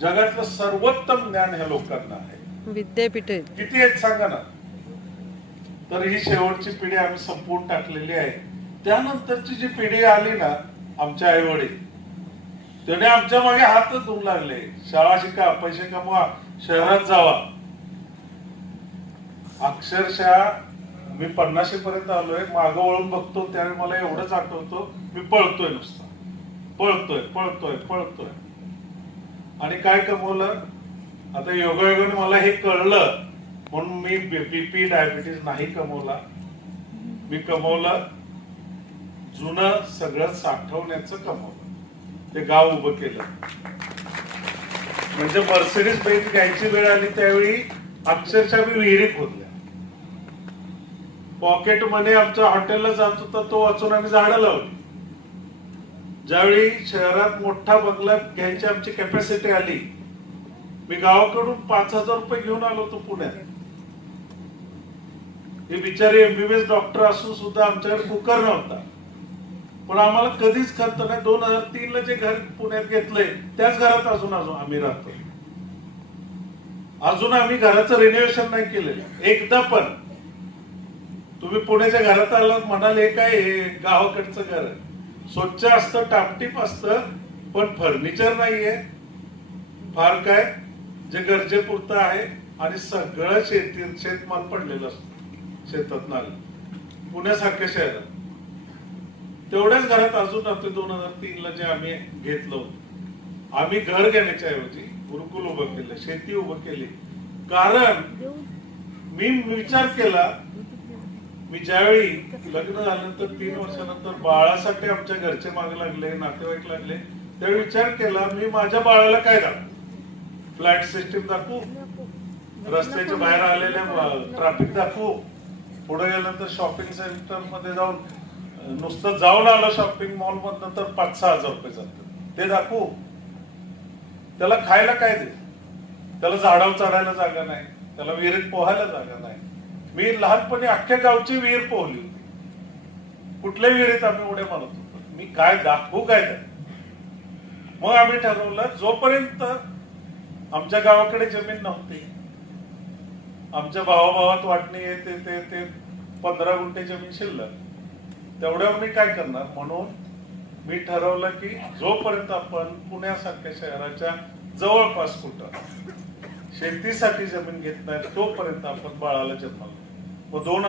जगातलं सर्वोत्तम ज्ञान ह्या लोकांना आहे. विद्यापीठ किती आहेत सांगा ना. तर ही शेवटची पिढी आम्ही संपवून टाकलेली आहे. त्यानंतरची जी पिढी आली ना, आमचे आई वडील, त्याने आमच्या मागे हातच धुवू लागले. शाळा शिका, पैसे कमवा, शहरात जावा. अक्षरशः मी 50 पर्यंत आलोय, मागं वळून बघतो त्यावेळी मला एवढंच आठवतो, मी पळतोय नुसता, पळतोय पळतोय पळतोय. आणि काय कमवलं? आता योगायोगाने मला हे कळलं म्हणून मी बीपी डायबिटीज नाही कमवला. मी कमवलं जुनं सगळं साठवण्याचं कमवलं. ते गाव उभं केलं. म्हणजे मर्सिडीज बेंज घ्यायची वेळ आली त्यावेळी अक्षरशः मी विहिरीत खोदल्या. पॉकेट मनी आमच्या हॉटेलला जात होता तो वाचून आम्ही झाडं लावली. ज्यावेळी शहरात मोठा बंगला घ्यायची आमची कॅपॅसिटी आली, मी गावाकडून 5,000 रुपये घेऊन आलो होतो पुण्यात. हे बिचारे एमबीबीएस डॉक्टर असून सुद्धा आमच्याकडे कुकर नव्हता. पण आम्हाला कधीच खर्च नाही. 2003 ला जे घर पुण्यात घेतलंय त्याच घरात अजून आम्ही राहतोय. अजून आम्ही घराचं रिनोव्हेशन नाही केलेलं एकदा पण. तुम्ही पुण्याच्या घरात आलात म्हणाल हे काय, हे गावाकडचं घर स्वच्छ असतं, टापटीप असतं, पण फर्निचर नाहीये. फार काय जे गरजेपुरतं आहे. आणि सगळं शेतमाल पडलेलं असतं शेतात नाल. पुण्यासारख्या शहरात तेवढ्याच घरात अजून राहतोय. 2003 ला जे आम्ही घेतलं होतं, आम्ही घर घेण्याच्या ऐवजी गुरुकुल उभं केलं, शेती उभं केली. कारण मी विचार केला, मी ज्यावेळी लग्न झाल्यानंतर 3 वर्षानंतर बाळासाठी आमच्या घरचे मागे लागले, नातेवाईक लागले, त्यावेळी विचार केला मी माझ्या बाळाला काय दाखवू? फ्लॅट सिस्टीम दाखवू? रस्त्याच्या बाहेर आलेल्या ट्रॅफिक दाखवू? पुढे गेल्यानंतर शॉपिंग सेंटर मध्ये जाऊन नुसतं जाऊन आलं शॉपिंग मॉल मधनं तर 5-6 हजार रुपये जातात, ते दाखवू? त्याला खायला काय दे? त्याला झाडावर चढायला जागा नाही, त्याला विहिरीत पोहायला जागा नाही. मी लहानपणी अख्ख्या गावची विहीर पोहली होती. कुठल्या विहिरीत आम्ही उड्या मारत होतो. मी काय दाखवू काय ते? मग आम्ही ठरवलं, जोपर्यंत आमच्या गावाकडे जमीन नव्हती, आमच्या भावाभावात वाटणी येते ते 15 गुंठे जमीन शिल्लक, तेवढ्यावर मी काय करणार? म्हणून मी ठरवलं की जोपर्यंत आपण पुण्यासारख्या शहराच्या जवळपास कुठं शेतीसाठी जमीन घेत नाही तोपर्यंत आपण बाळाला जन्माला. मग 2